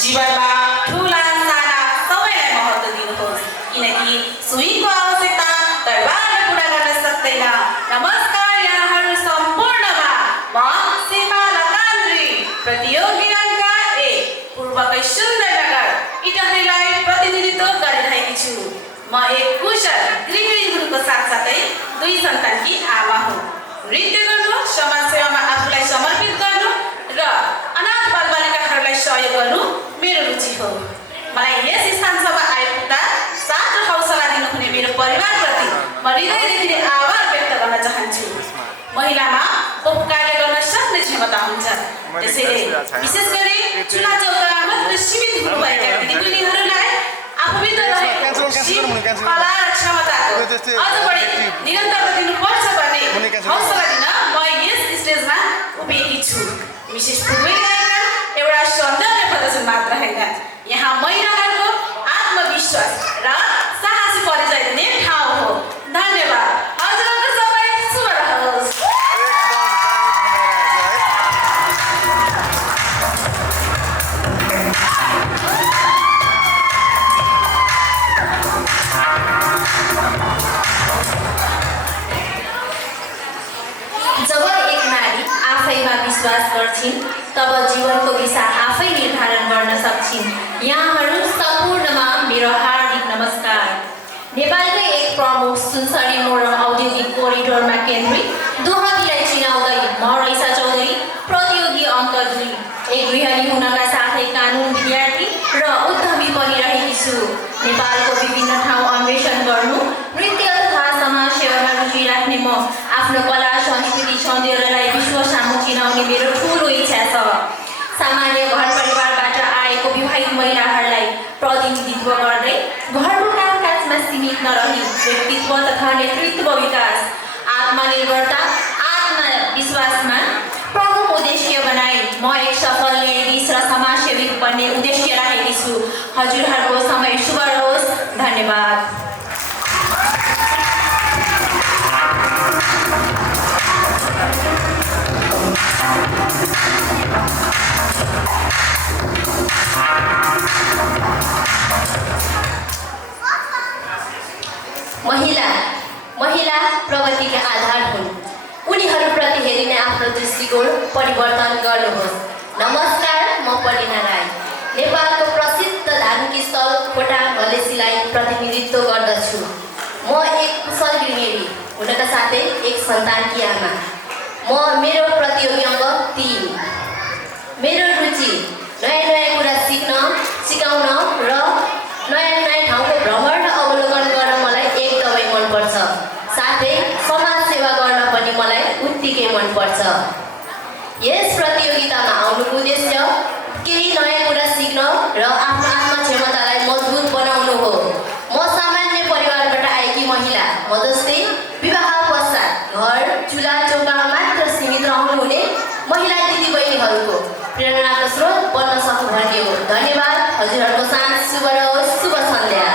जीवनमा ठुला साना सबैलाई महत्त्व दिनुहोस् किनकि सुइको आवश्यकता दरबारले पुरा गर्न सक्दैन। नमस्कार यहाँहरू सम्पूर्णमा म सीमाला कान्द्री प्रतियोगी अङ्क 1 पूर्वकै सुन्दर नगर इटहरीलाई प्रतिनिधित्व गरिरहेकी छु। म एक कुशल गृहिणीहरूको साथसाथै 2 सन्तानकी आमा हुँ। नृत्य गर्नु, समाजसेवामा आफूलाई समर्पित गर्नु र अनाथ बालबालिकाहरूलाई सहयोग गर्नु मेरो रुचि हो। मलाई यस स्थानसम्म आइपुग्दा साथ र हौसला दिनुहुने मेरो परिवारप्रति म हृदयदेखि नै आभार व्यक्त गर्न चाहन्छु। महिलामा बहु कार्य गर्न सक्ने क्षमता हुन्छ, त्यसैले विशेष गरी चुला चौकामा मात्र सीमित हुनुभएका दिदीबहिनीहरूलाई आफूभित्र रहेको कला र क्षमताको अझ बढी निरन्तरता दिनुपर्छ भन्ने हौसला दिन म यस स्टेजमा उभिएकी छु। विशेष पूर्वी गायिका एउटा सौन्दर्य प्रदर्शन मात्र होइन, यहाँ महिलाहरूको आत्मविश्वास र साहसी परिचय दिने ठाउँ हो। धन्यवाद। हजुरहरूको सबै शुभ रहोस्। जब एक नारी आफैमा विश्वास गर्छिन् तब जीवनको दिशा आफै निर्धारण गर्न सक्छिन्। यहाँहरू सम्पूर्णमा मेरो हार्दिक नमस्कार। नेपालकै एक प्रमुख सुनसरी मोरङ औद्योगिक कोरिडोरमा केन्द्रित दुहकीलाई चिनाउँदै म रैसा चौधरी प्रतियोगी अङ्क 2 एक गृहिणी हुनका साथै कानुन विद्यार्थी र उद्यमी पनि रहेकी छु। नेपालको विभिन्न ठाउँ अन्वेषण गर्नु, नृत्य तथा समाजसेवामा रुचि राख्ने म आफ्नो कला संस्कृति सौन्दर्यलाई विश्व सामु चिनाउने मेरो ठुलो इच्छा छ। सामान्य घर परिवारबाट आएको विवाहित महिलाहरूलाई प्रतिनिधित्व गर्दै घरको कामकाजमा सीमित नरही व्यक्तित्व तथा नेतृत्व विकास, आत्मनिर्भरता, आत्मविश्वासमा प्रमुख उद्देश्य बनाई म एक सफल न्यायाधीश र समाजसेवी बन्ने उद्देश्य राखेकी छु। हजुरहरूको समय शुभ रहोस्। धन्यवाद। महिला प्रगतिका आधार हुन्। उनीहरूप्रति हेरिने आफ्नो दृष्टिकोण परिवर्तन गर्नुहोस्। नमस्कार, म पलिना राई नेपालको प्रसिद्ध धार्मिक स्थल खोटाङ भलेसीलाई प्रतिनिधित्व गर्दछु। म एक कुशल गृहिणी हुनका साथै एक सन्तानकी आमा। मेरो प्रतियोगी अङ्क 3। मेरो रुचि नयाँ कुरा सिक्न, सिकाउन र नयाँ ठाउँको भ्रमण र अवलोकन गर्न मलाई एकदमै मनपर्छ। साथै समाज सेवा गर्न पनि मलाई उत्तिकै मनपर्छ। यस प्रतियोगितामा आउनुको उद्देश्य केही नयाँ कुरा सिक्न र आफ्नो आत्मक्षमतालाई मजबुत बनाउनु हो। म सामान्य परिवारबाट आएकी महिला, म जस्तै विवाह पश्चात घर चुला चौकामा मात्र सीमित रहनुहुने महिला दिदीबहिनीहरूको प्रेरणाको स्रोत बन्न सक्नु भन्ने हो। धन्यवाद। हजुरहरूको साँझ शुभ रहोस्। शुभ सन्ध्या।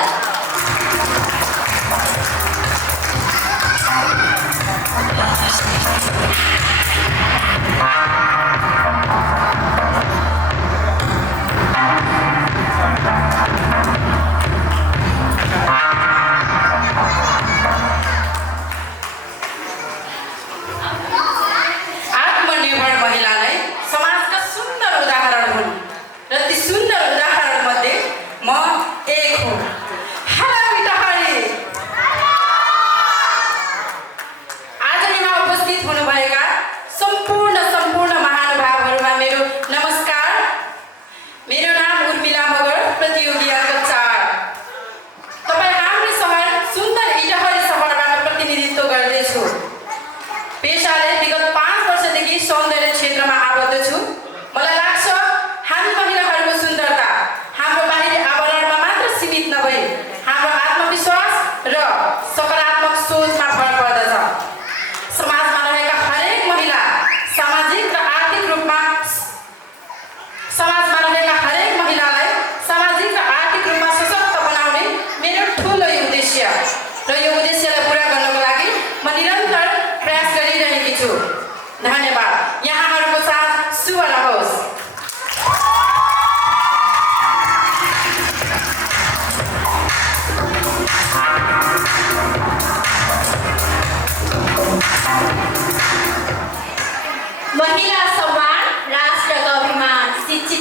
आत्मनिर्भर महिलालाई समाजका सुन्दर उदाहरण हुन् र ती सुन्दर उदाहरणमध्ये म एक हुँ।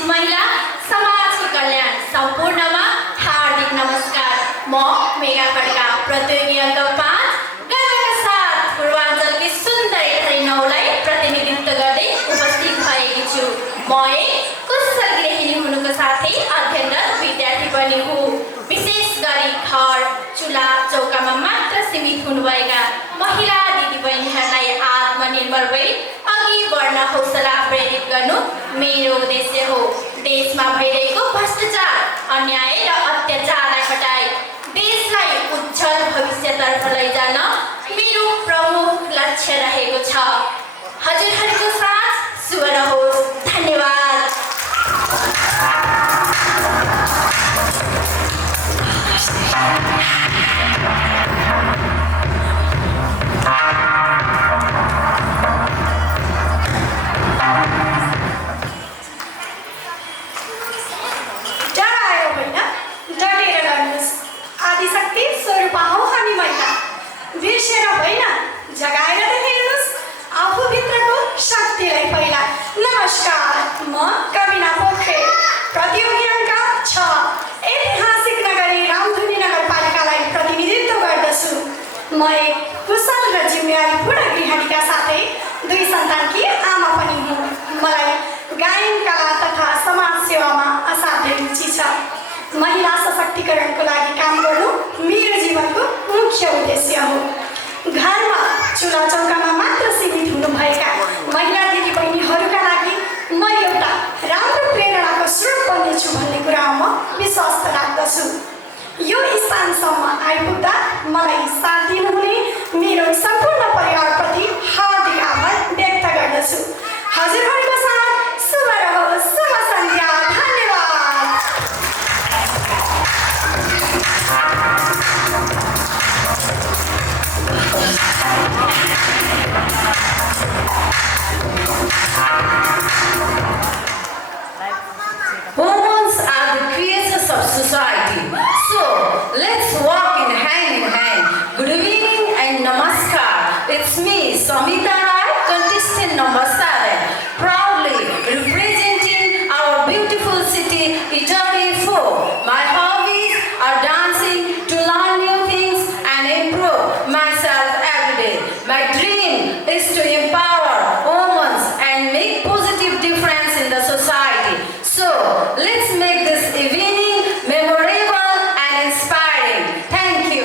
महिला समाजको कल्याण सम्पूर्णमा हार्दिक नमस्कार। म मेगा खड्का प्रतियोगी अङ्क 5 गजलका साथ पूर्वाञ्चलकी सुन्दर 9लाई प्रतिनिधित्व गर्दै उपस्थित भएकी छु। म एक कुशल गृहिणी हुनुको साथै अध्ययनरत विद्यार्थी पनि हुँ। विशेष गरी घर चुल्हा चौकामा मात्र सीमित हुनुभएका महिला दिदीबहिनीहरूलाई आत्मनिर्भर भई अघि बढ्न हौसला प्रेरित गर्नु मेरो उद्देश्य हो। देशमा भइरहेको भ्रष्टाचार, अन्याय र अत्याचारलाई हटाई देशलाई उज्जवल भविष्यतर्फ लैजान मेरो प्रमुख लक्ष्य रहेको छ। हजुरहरूको साथ शुभ रहोस्। धन्यवाद। डरायो होइन, डटेर लड्नुहोस्। आदिशक्ति स्वरूप हौ हामी महिला। बिर्सेर होइन, जगाएर त हेर्नुहोस् आफूभित्रको शक्तिलाई पहिला। नमस्कार, म कविना पोखरेल, प्रतियोगी अङ्क 6, ऐतिहासिक नगरी रामधुनी नगरपालिकालाई प्रतिनिधित्व गर्दछु। म एक कुशल र जिम्मेवारीपूर्ण गृहिणीका साथै 2 सन्तानकी आमा पनि हुँ। मलाई गायन कला तथा समाज सेवामा असाध्य रुचि छ। महिला सशक्तिकरणको लागि काम गर्नु मेरो जीवनको मुख्य उद्देश्य हो। घरमा चुल्हा चौकामा मात्र सीमित हुनुभएका महिला दिदीबहिनीहरूका लागि म एउटा राम्रो प्रेरणाको स्रोत बन्नेछु भन्ने कुरामा म विश्वास राख्दछु। यो स्थानसम्म आइपुग्दा मलाई साथ दिनुहुने मेरो सम्पूर्ण परिवारप्रति हार्दिक आभार व्यक्त गर्दछु। हजुरहरूको साथ शुभ रहोस्। शुभ सन्ध्या। धन्यवाद। Women are the creators of society. So, let's walk in hand. Good evening and namaskar. It's me, Samita Rai, contestant number 7, proudly representing our beautiful city, Itali 4. My hobbies are dancing to learn new things and improve myself every day. My dream is to empower women and make positive difference in the society. So, let's make this evening memorable and inspiring. Thank you.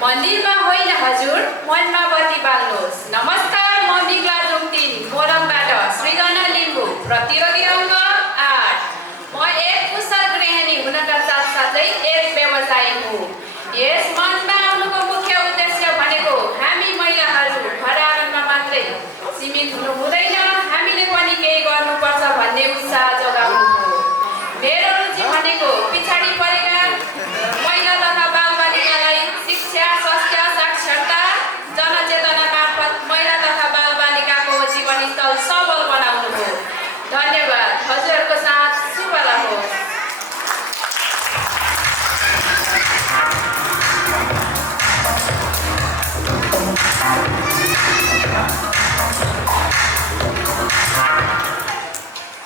मन्दिरमा होइन हजुर, मनमा बत्ती बाल्नुहोस्। नमस्कार, म बिग्ला जोङतिन मोरङबाट सृजना लिम्बू, प्रतियोगी अङ्क 8। म एक कुशल गृहिणी हुनका साथसाथै एक व्यवसायी हुँ। यस मञ्चमा आउनुको मुख्य उद्देश्य भनेको हामी महिलाहरू घर आँगनमा मात्रै सीमित हुनु हुँदैन, हामीले पनि केही गर्नुपर्छ भन्ने उत्साह जगाउनु हो। मेरो रुचि भनेको पिछाडी परेका महिला तथा बालबालिकालाई शिक्षा, स्वास्थ्य, साक्षरता, जनचेतना मार्फत महिला तथा बालबालिकाको जीवनस्थल सबल बनाउनु हो। धन्यवाद। हजुरहरूको साथ शुभ रहोस्।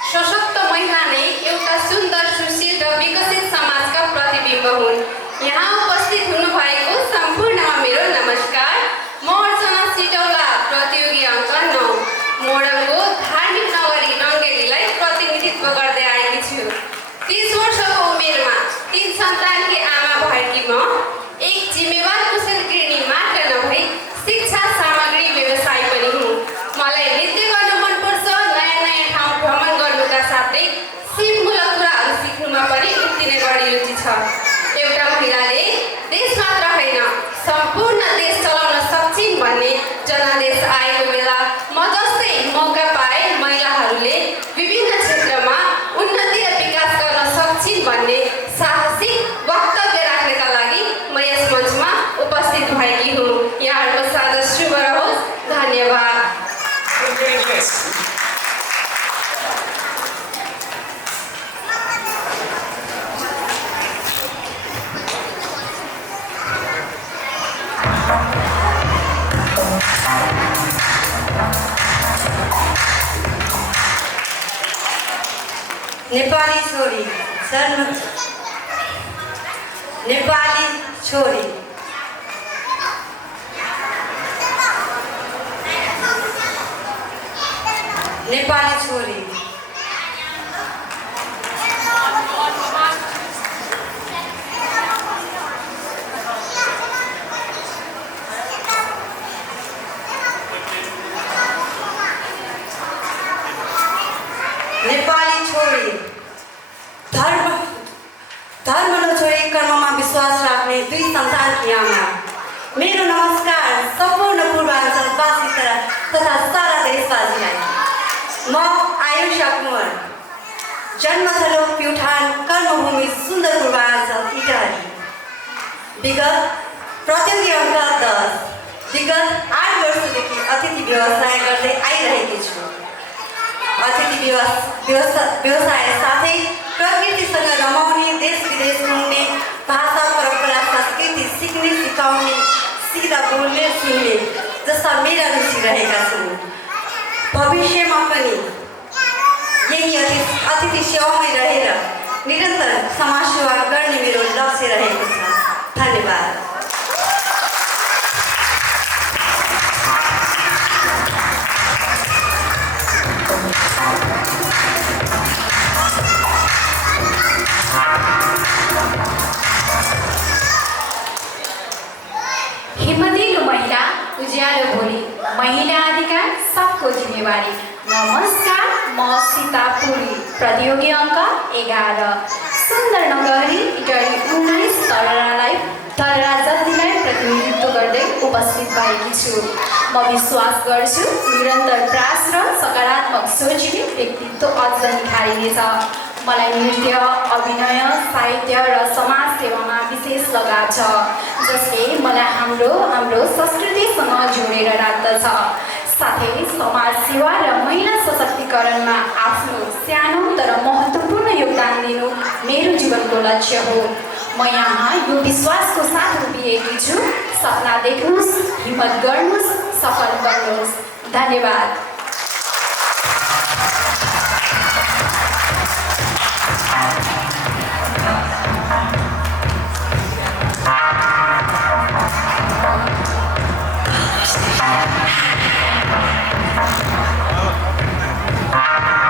सशक्त महिला नै एउटा सुन्दर, सुशील र विकसित समाजका प्रतिबिम्ब हुन्। यहाँ उपस्थित हुनुभएको सम्पूर्णमा मेरो नमस्कार। म अर्चना सिटौला, प्रतियोगी अङ्क 9, मोरङको धार्मिक नगरी रङ्गेलीलाई प्रतिनिधित्व गर्दै आएकी छु। 30 वर्षको उमेरमा 3 सन्तानकी आमा भएकी म एक जिम्मेवार कुशल गृहिणी मात्र नभई शिक्षा सामग्री व्यवसायी पनि हुँ। मलाई नृत्य गर्न मनपर्छ। नयाँ ठाउँ भ्रमण गर्नुका साथै सिपमूलक कुराहरू सिक्नुमा पनि उति नै बढी रुचि छ। एउटा महिलाले देश मात्र होइन, सम्पूर्ण देश चलाउन सक्छिन् भन्ने जनादेश आएको बेला म जस्तै मौका पाए महिलाहरूले विभिन्न क्षेत्रमा उन्नति र विकास गर्न सक्छिन् भन्ने साहसिक वक्तव्य राख्नका लागि म यस मञ्चमा उपस्थित भएकी हुँ। यहाँहरूको साझा शुभ रहोस्। धन्यवाद। नेपाली छोरी जन्म नेपाली छोरी नेपाली छोरी नेपाली छोरी धर्म नछोडी कर्ममा विश्वास राख्ने 2 सन्तानकी आमा। मेरो नमस्कार सम्पूर्ण पूर्वाञ्चलवासी तथा सारा देशवासीलाई। म आयुषा कुँवर, जन्मथलो प्युठान, कर्मभूमि सुन्दर पूर्वाञ्चल इटाली। विगत प्रतियोगी अङ्क 10। विगत 8 वर्षदेखि अतिथि व्यवसाय गर्दै आइरहेकी छु। अतिथि व्यवसाय साथै प्रकृतिसँग रमाउने, देश विदेश घुम्ने, भाषा परम्परा संस्कृति सिक्ने, सिकाउने, सिधा बोल्ने, सुन्ने जस्ता मेरा रुचि रहेका छन्। भविष्यमा पनि यही अतिथि सेवामै रहेर निरन्तर समाज सेवा गर्ने मेरो लक्ष्य रहेको छ। धन्यवाद। हिम्मतिलो महिला, उज्यालो भोलि, महिला अधिकार सबको जिम्मेवारी। नमस्कार, म सीता पुरी, प्रतियोगी अङ्क 11। सुन्दर नगरी इटली 19 तररा जतिलाई प्रतिनिधित्व गर्दै उपस्थित भएकी छु। म विश्वास गर्छु निरन्तर प्रयास र सकारात्मक सोचले व्यक्तित्व अझ निखारिनेछ। मलाई नृत्य, अभिनय, साहित्य र समाज सेवामा विशेष लगाव छ, जसले मलाई हाम्रो संस्कृतिसँग जोडेर राख्दछ। साथै समाज सेवा र महिला सशक्तिकरणमा आफ्नो सानो तर महत्त्वपूर्ण योगदान दिनु मेरो जीवनको लक्ष्य हो। म यहाँ यो विश्वासको साथ उभिएकी छु, सपना देख्नुहोस्, हिम्मत गर्नुहोस्, सफल गर्नुहोस्। धन्यवाद।